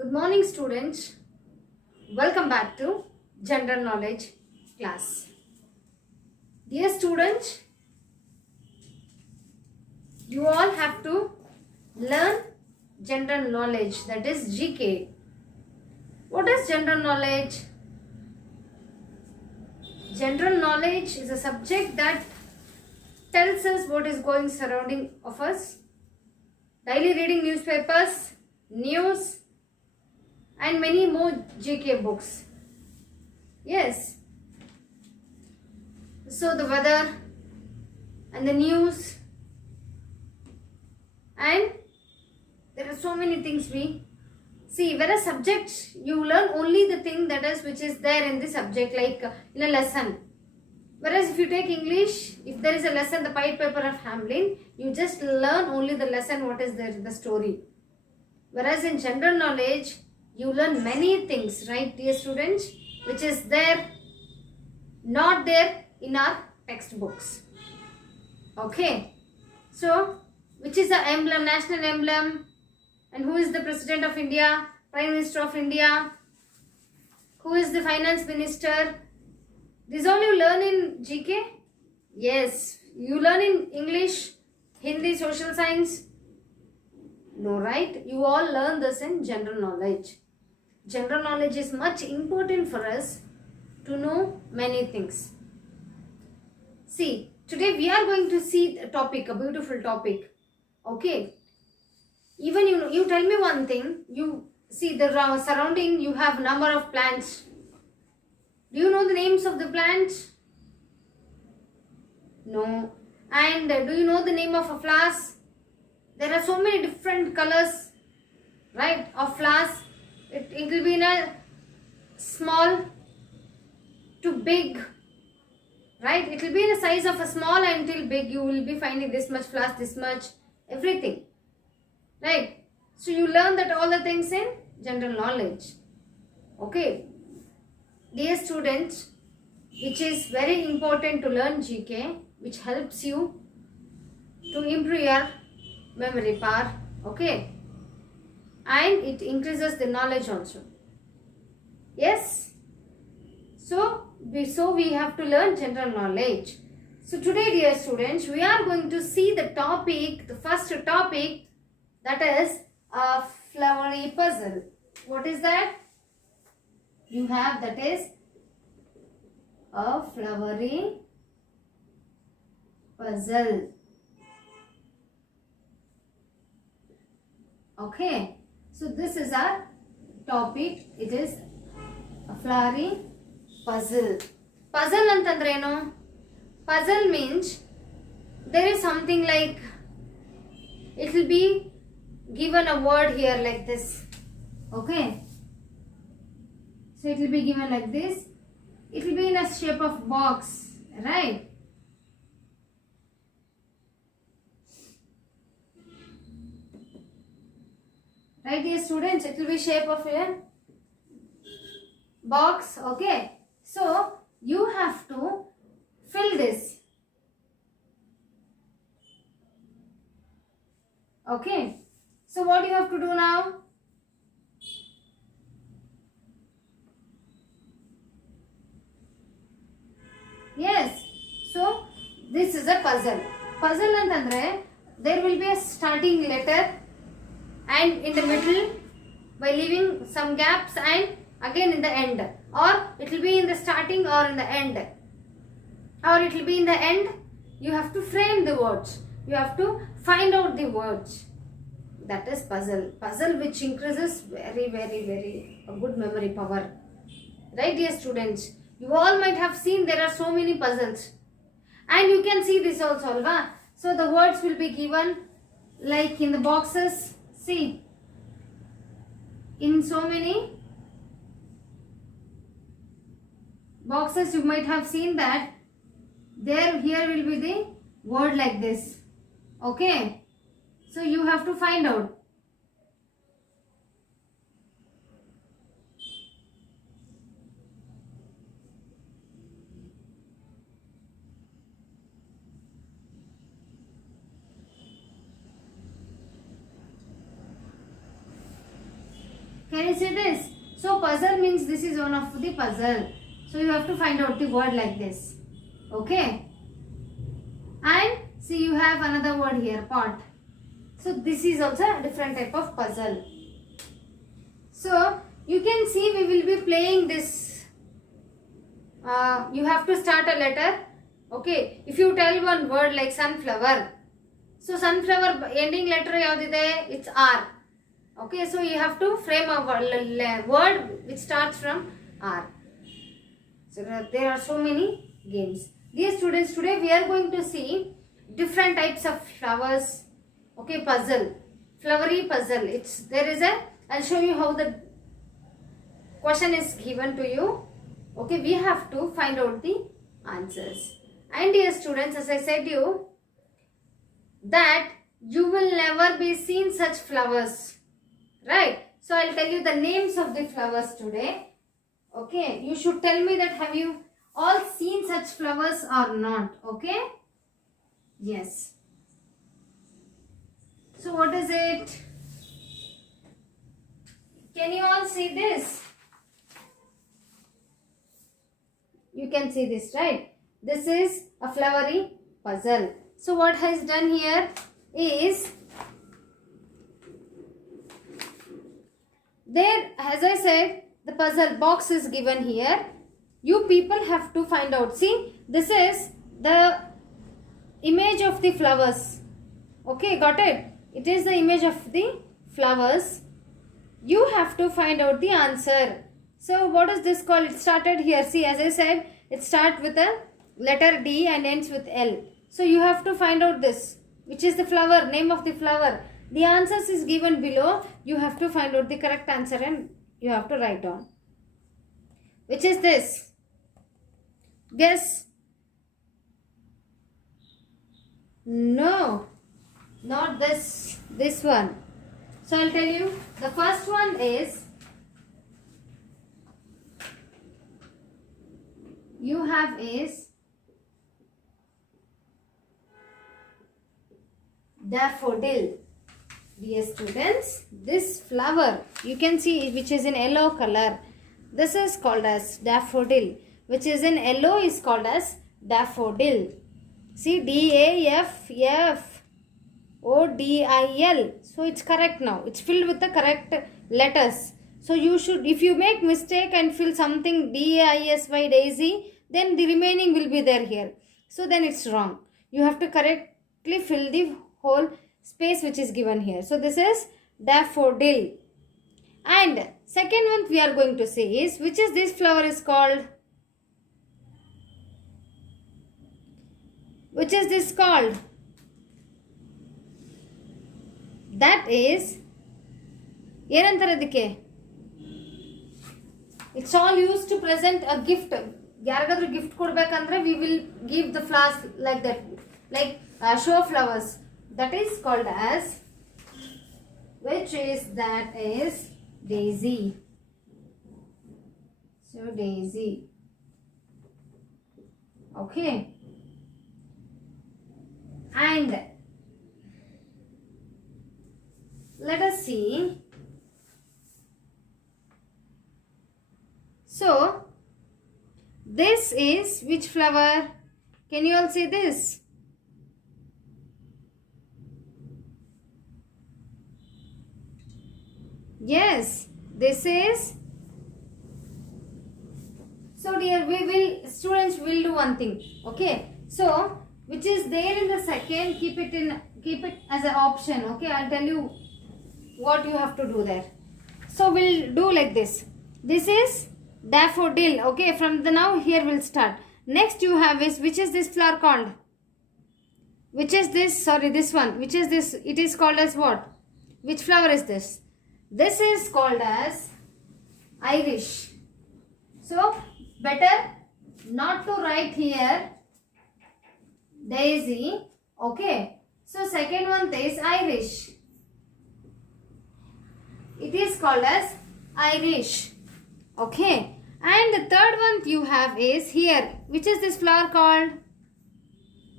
Good morning, students. Welcome back to General Knowledge class. Dear students, you all have to learn general knowledge, that is GK. What is general knowledge? General knowledge is a subject that tells us what is going surrounding of us. Daily reading newspapers, news, and many more GK books. Yes. So the weather and the news, and there are so many things we see. Whereas subjects, you learn only the thing that is which is there in the subject, like in a lesson. Whereas if you take English, if there is a lesson, the Pied Piper of Hamelin, you just learn only the lesson, what is there, the story. Whereas in general knowledge, you learn many things, right, dear students, which is there, not there in our textbooks. Okay. So, which is the emblem, national emblem, and who is the President of India, Prime Minister of India, who is the Finance Minister. This all you learn in GK? Yes. You learn in English, Hindi, social science? No, right? You all learn this in general knowledge. General knowledge is much important for us to know many things. See, today we are going to see a topic, a beautiful topic. Okay. Even you tell me one thing. You see the surrounding, you have number of plants. Do you know the names of the plants? No. And do you know the name of a flowers? There are so many different colors, right, of flowers. It will be in a small to big, right? It will be in the size of a small until big. You will be finding this much flowers, this much, everything, right? So you learn that all the things in general knowledge. Okay. Dear students, which is very important to learn GK, which helps you to improve your memory power. Okay. And it increases the knowledge also. Yes. So we have to learn general knowledge. So today, dear students, we are going to see the topic, the first topic, that is a flowery puzzle. What is that? You have, that is a flowery puzzle. Okay. So this is our topic. It is a flowery puzzle. Puzzle antandreno? Puzzle means there is something like, it will be given a word here like this. Okay. So it will be given like this. It will be in a shape of box, right? Right, dear students, it will be shape of a box. Okay. So you have to fill this. Okay. So what you have to do now? Yes. So this is a puzzle. Puzzle antandre, there will be a starting letter and in the middle by leaving some gaps, and again in the end, or it will be in the starting or in the end, or it will be in the end. You have to frame the words. You have to find out the words. That is puzzle. Puzzle which increases very a good memory power. Right, dear students? You all might have seen there are so many puzzles. And you can see this also, alva. So the words will be given like in the boxes. See, in so many boxes you might have seen that here will be the word like this. Okay. So you have to find out. Can you see this? So puzzle means this is one of the puzzle. So you have to find out the word like this. Okay. And see, you have another word here, pot. So this is also a different type of puzzle. So you can see we will be playing this. You have to start a letter. Okay. If you tell one word like sunflower. So sunflower ending letter yavudide? It's R. Okay. So you have to frame a word which starts from R. So there are so many games. Dear students, today we are going to see different types of flowers. Okay, puzzle, flowery puzzle. I'll show you how the question is given to you. Okay, we have to find out the answers. And dear students, as I said you, that you will never be seen such flowers, right? So I'll tell you the names of the flowers today. Okay, you should tell me that have you all seen such flowers or not? Okay, yes. So what is it? Can you all see this? You can see this, right? This is a flowery puzzle. So what has done here is, there, as I said, the puzzle box is given here. You people have to find out. See, this is the image of the flowers. Okay, got it? It is the image of the flowers. You have to find out the answer. So what is this called? It started here. See, as I said, it starts with a letter D and ends with L. So you have to find out this, which is the flower, name of the flower. The answers is given below. You have to find out the correct answer and you have to write down. Which is this? Guess. No, not this. This one. So I'll tell you. The first one is, you have is daffodil. Dear students, this flower you can see which is in yellow color. This is called as daffodil. Which is in yellow is called as daffodil. See, DAFFODIL. So it's correct now. It's filled with the correct letters. So you should, if you make mistake and fill something DAISY daisy, then the remaining will be there here. So then it's wrong. You have to correctly fill the whole space which is given here. So this is daffodil. And second one we are going to say is, which is this flower is called? Which is this called? That is, it's all used to present a gift. Yaragaದ್ರು gift kodbekandre, we will give the flowers like that, like show flowers. That is called as, which is, that is daisy. So daisy. Okay. And let us see. So this is which flower? Can you all see this? Yes, this is. So dear, students will do one thing. Okay, so which is there in the second, keep it as an option. Okay, I'll tell you what you have to do there. So we'll do like this. This is daffodil. Okay, from the now here we'll start. Next you have is, which is this flower called? Which is this? Sorry, this one. Which is this? It is called as what? Which flower is this? This is called as Irish. So better not to write here daisy. Okay. So second one is Irish. It is called as Irish. Okay. And the third one you have is here. Which is this flower called?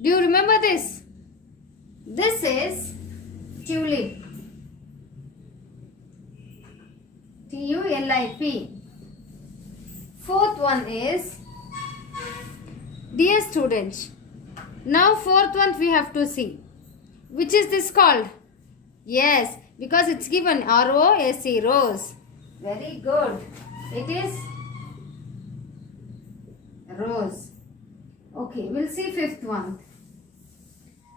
Do you remember this? This is tulip. Tulip. Fourth one is, dear students, now fourth one we have to see. Which is this called? Yes, because it's given R-O-S-E, rose. Very good. It is rose. Okay, we'll see fifth one.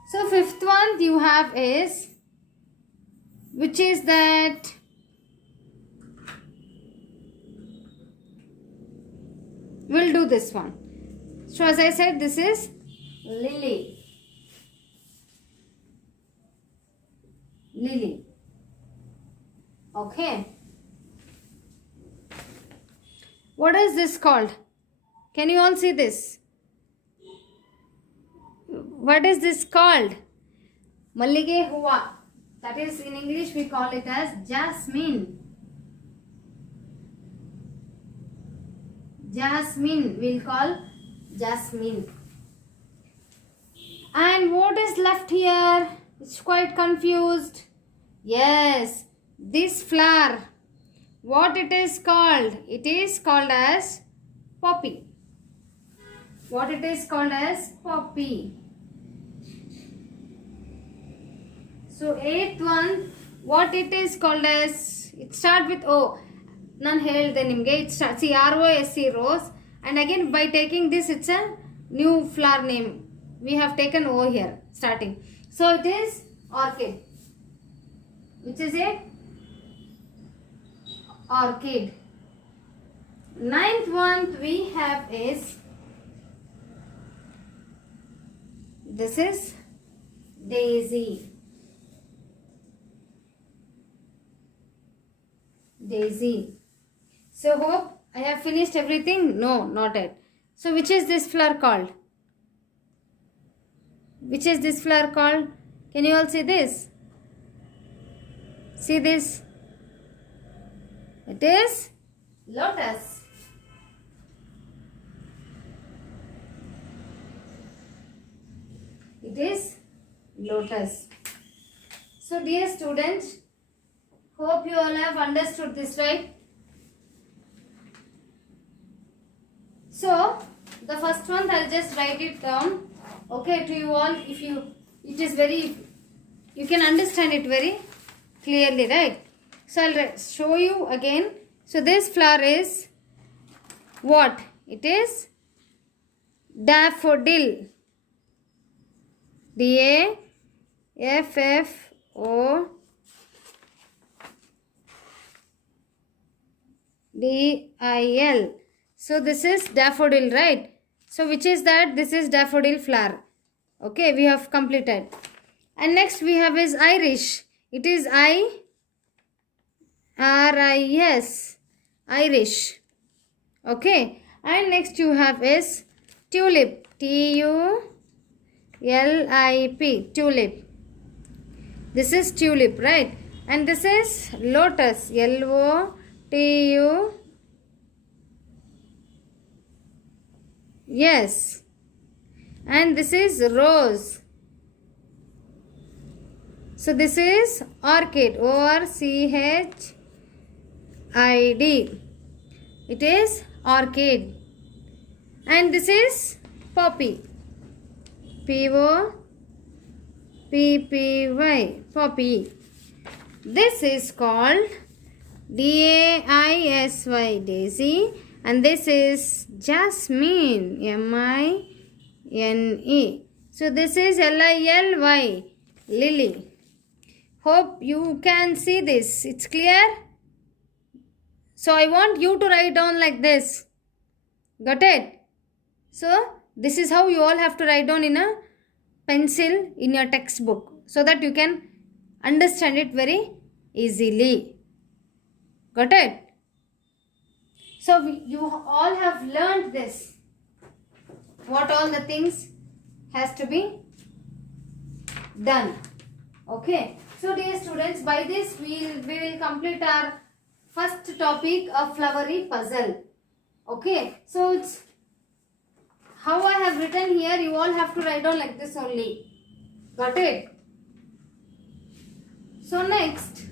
So fifth one you have is, which is that? We'll do this one. So as I said, this is lily. Lily. Okay. What is this called? Can you all see this? What is this called? Mallige hua. That is, in English we call it as jasmine. Jasmine, we'll call jasmine. And what is left here? It's quite confused. Yes, this flower. What it is called? It is called as poppy. What it is called as poppy. So eighth one, what it is called as? It starts with O. Nan ಹೇಳ್ದೆ ನಿಮಗೆ. It starts, see, R-O-S-E, rose. And again, by taking this, it's a new flower name. We have taken O here, starting. So it is orchid. Which is it? Orchid. Ninth one we have is, this is daisy. Daisy. So hope I have finished everything? No, not yet. So which is this flower called? Which is this flower called? Can you all see this? See this? It is lotus. It is lotus. So dear students, hope you all have understood this, right? So the first one, I'll just write it down, okay, to you all. If you, it is very, you can understand it very clearly, right? So I'll show you again. So this flower is what? It is daffodil. D-A-F-O-D-I-L. So this is daffodil, right? So which is that? This is daffodil flower. Okay, we have completed. And next we have is Irish. It is I-R-I-S. Irish. Okay. And next you have is tulip. T-U-L-I-P. Tulip. This is tulip, right? And this is lotus. L-O-T-U. Yes. And this is rose. So this is orchid. O-R-C-H-I-D. It is orchid. And this is poppy. P-O-P-P-Y. Poppy. This is called D-A-I-S-Y. Daisy. And this is jasmine. M-I-N-E. So this is L-I-L-Y. Lily. Hope you can see this. It's clear? So I want you to write down like this. Got it? So this is how you all have to write down in a pencil in your textbook, so that you can understand it very easily. Got it? So you all have learned this. What all the things has to be done. Okay. So dear students, by this we will complete our first topic of flowery puzzle. Okay. So it's how I have written here. You all have to write down like this only. Got it? So next,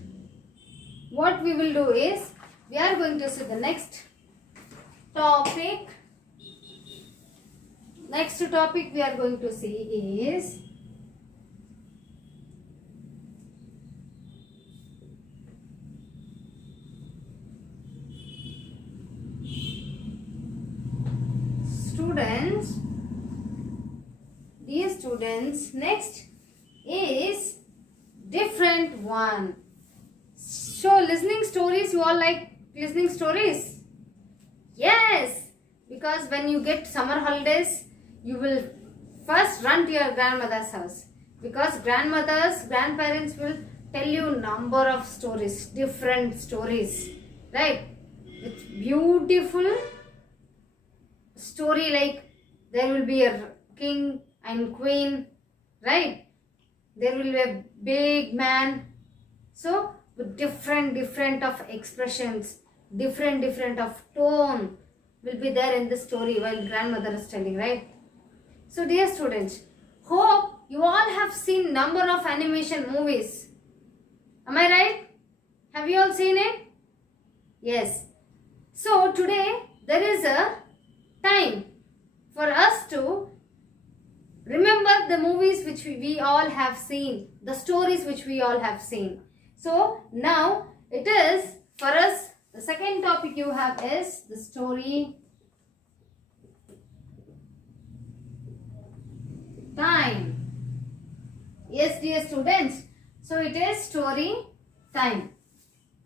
what we will do is, we are going to see the next topic. Next topic we are going to see is students. Dear students, next is different one. So listening stories, you all like listening stories? Yes, because when you get summer holidays, you will first run to your grandmother's house, because grandparents will tell you number of stories, different stories, right? It's beautiful story, like there will be a king and queen, right? There will be a big man. So with different of expressions, different of tone will be there in the story while grandmother is telling, right? So dear students, hope you all have seen number of animation movies. Am I right? Have you all seen it? Yes. So today there is a time for us to remember the movies which we all have seen, the stories which we all have seen. So now it is for us, the second topic you have is the story time. Yes, dear students. So it is story time.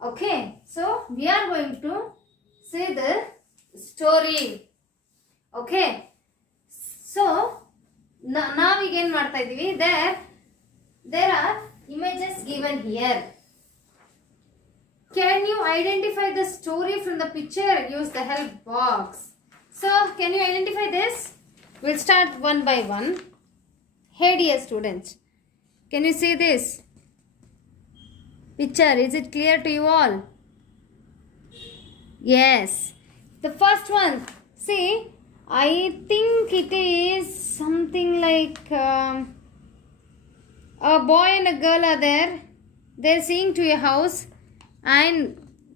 Okay. So we are going to say the story. Okay. So now again ಮಾಡ್ತಾ ಇದೀವಿ. There are images given here. Can you identify the story from the picture? Use the help box. So can you identify this? We'll start one by one. Hey dear students, can you see this picture? Is it clear to you all? Yes. The first one, see, I think it is something like a boy and a girl are there. They're seeing to a house and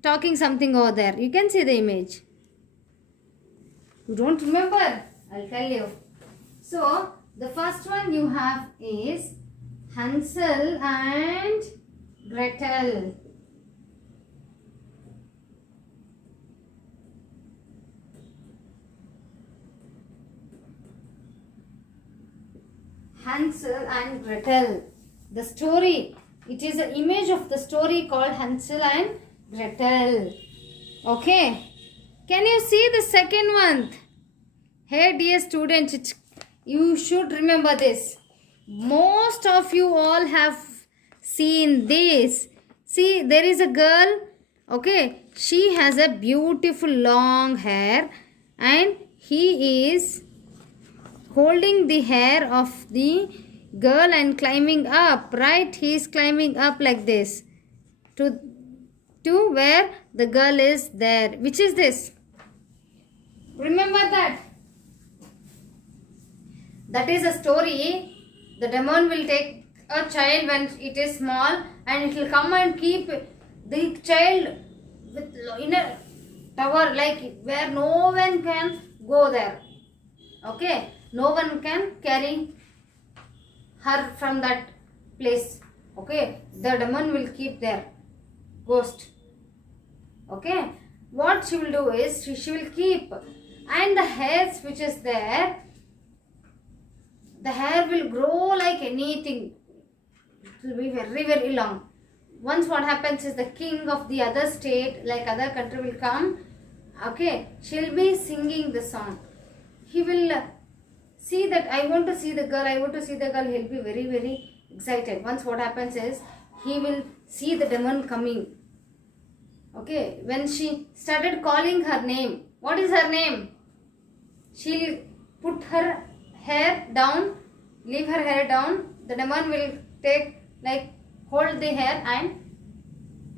talking something over there. You can see the image. You don't remember? I'll tell you. So the first one you have is Hansel and Gretel. Hansel and Gretel. The story. It is an image of the story called Hansel and Gretel. Okay. Can you see the second one? Hey dear students, you should remember this. Most of you all have seen this. See, there is a girl. Okay. She has a beautiful long hair and he is holding the hair of the girl and climbing up, right? He is climbing up like this to where the girl is there. Which is this? Remember that? That is a story. The demon will take a child when it is small and it will come and keep the child in a tower, like where no one can go there. Okay. No one can carry her from that place. Okay. The demon will keep there. Ghost. Okay. What she will do is she will keep, and the hairs which is there, the hair will grow like anything. It will be very long. Once what happens is the king of the other state, like other country, will come. Okay. She'll be singing the song. He will see that I want to see the girl, I want to see the girl. He'll be very excited. Once what happens is he will see the demon coming. Okay. When she started calling her name, what is her name? She'll put her hair down, leave her hair down. The demon will take, like, hold the hair and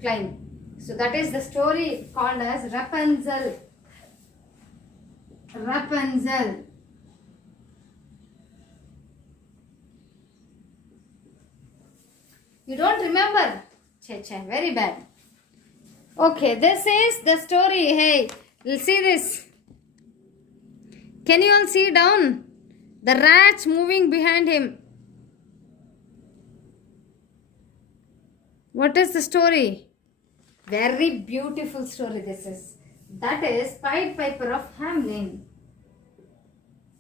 climb. So that is the story called as Rapunzel. Rapunzel. You don't remember? Che, very bad. Okay, this is the story. Hey, see this. Can you all see down? The rats moving behind him. What is the story? Very beautiful story this is. That is Pied Piper of Hamelin.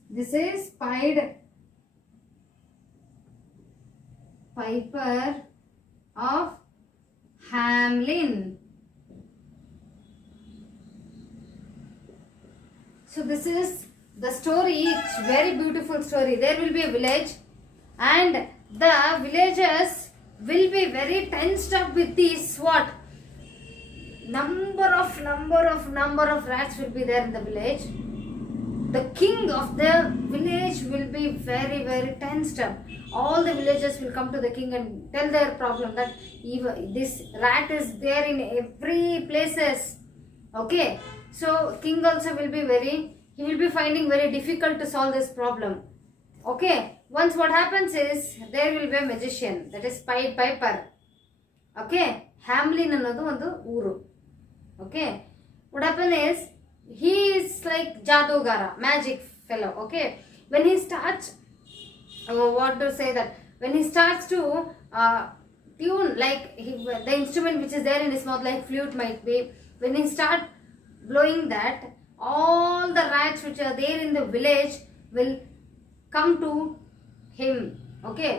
This is Pied Piper of Hamelin. So this is the story. It's very beautiful story. There will be a village and the villagers will be very tensed up with this what? Number of rats will be there in the village. The king of the village will be very tensed up. All the villagers will come to the king and tell their problem that even this rat is there in every places. Okay, so king also will be he will be finding very difficult to solve this problem. Okay, once what happens is there will be a magician, that is Pied Piper. Okay, Hamelin ಅನ್ನೋದು ಒಂದು ಊರು. Okay, what happens is he is like jadugara, magic fellow. Okay, when he starts what to say that when he starts to tune like the instrument which is there in his mouth, like flute might be, when he start blowing that, all the rats which are there in the village will come to him. Okay,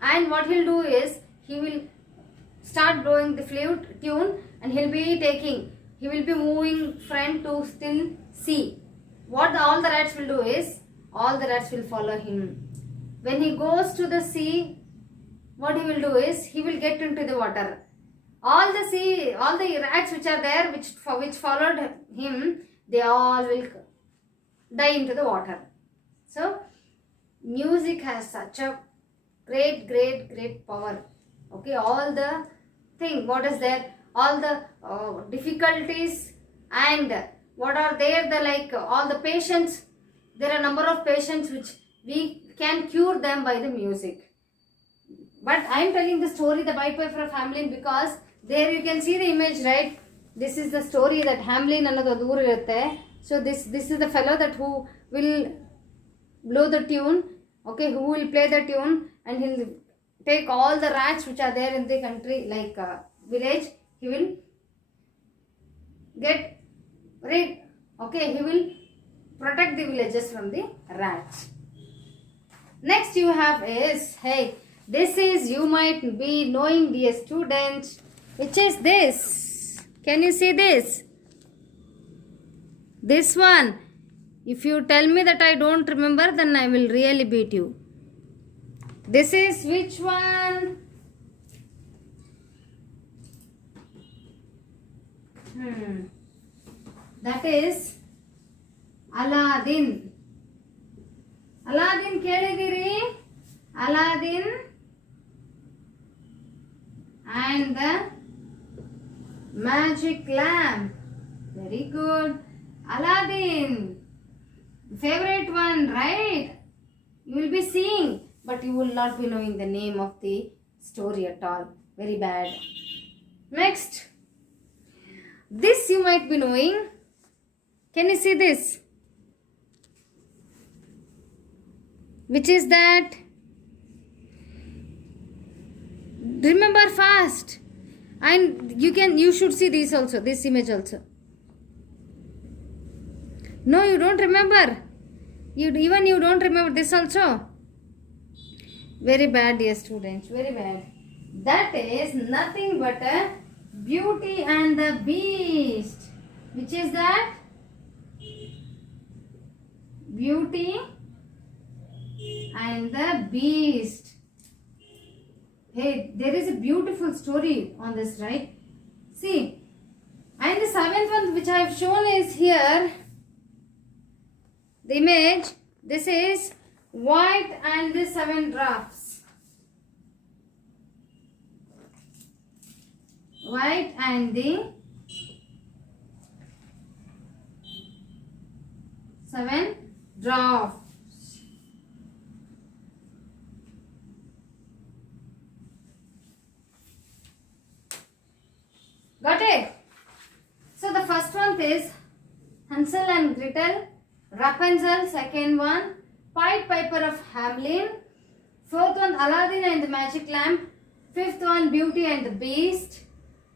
and what he'll do is he will start blowing the flute tune and he will be moving front to still see. What all the rats will do is all the rats will follow him. When he goes to the sea, what he will do is he will get into the water. All the rats which are there which followed him, they all will die into the water. So music has such a great power. Okay, all the thing what is there, all the difficulties and what are there, the like all the patients, there are number of patients which we can cure them by the music. But I am telling the story the Pied Piper of Hamelin because there you can see the image, right? This is the story that Hamelin ಅನ್ನೋದು ಒಂದು ಊರು ಇರುತ್ತೆ. So this is the fellow that who will blow the tune. Okay, who will play the tune and he'll take all the rats which are there in the country like village, he will get rid. Okay, he will protect the villages from the rats. Next you have is, hey, this is, you might be knowing, dear students, which is this. Can you see this? This one. If you tell me that I don't remember, then I will really beat you. This is which one? That is Aladdin. Aladdin ಕೇಳಿದಿರಿ? Aladdin and the magic lamp. Very good. Aladdin, favorite one, right? You will be seeing, but you will not be knowing the name of the story at all. Very bad. Next, this you might be knowing. Can you see this? Which is that? Remember fast. And you should see this also, this image also. No, you don't remember. You don't remember this also. Very bad, dear students. Very bad. That is nothing but a Beauty and the Beast. Which is that? Beauty and the Beast. Hey, there is a beautiful story on this, right? See, and the seventh one which I have shown is here. The image, this is White and the Seven Dwarfs. White and the Seven Dwarfs. Got it? first one is Hansel and Gretel, Rapunzel, second one, Pied Piper of Hamelin, fourth one, Aladdin and the Magic Lamp, fifth one, Beauty and the Beast,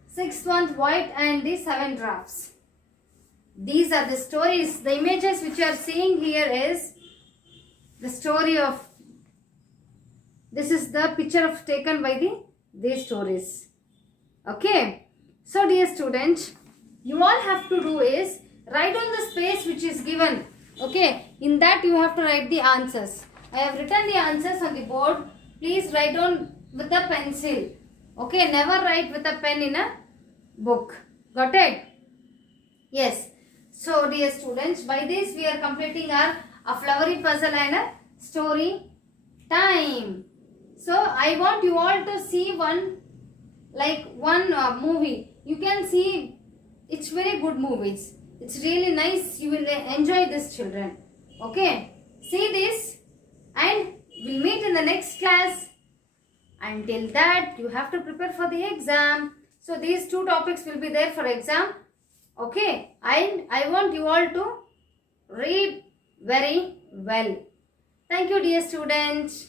sixth one, White and the Seven Dwarfs. These are the stories. The images which you are seeing here is the story of, this is the picture of taken by these stories. Okay. So dear students, you all have to do is write on the space which is given. Okay. In that you have to write the answers. I have written the answers on the board. Please write on with a pencil. Okay. Never write with a pen in a book. Got it? Yes. So dear students, by this we are completing our a flowery puzzle and a story time. So I want you all to see one movie. You can see, it's very good movies. It's really nice. You will enjoy this, children. Okay. See this and we'll meet in the next class. Until that, you have to prepare for the exam. So these two topics will be there for exam. Okay. And I want you all to read very well. Thank you, dear students.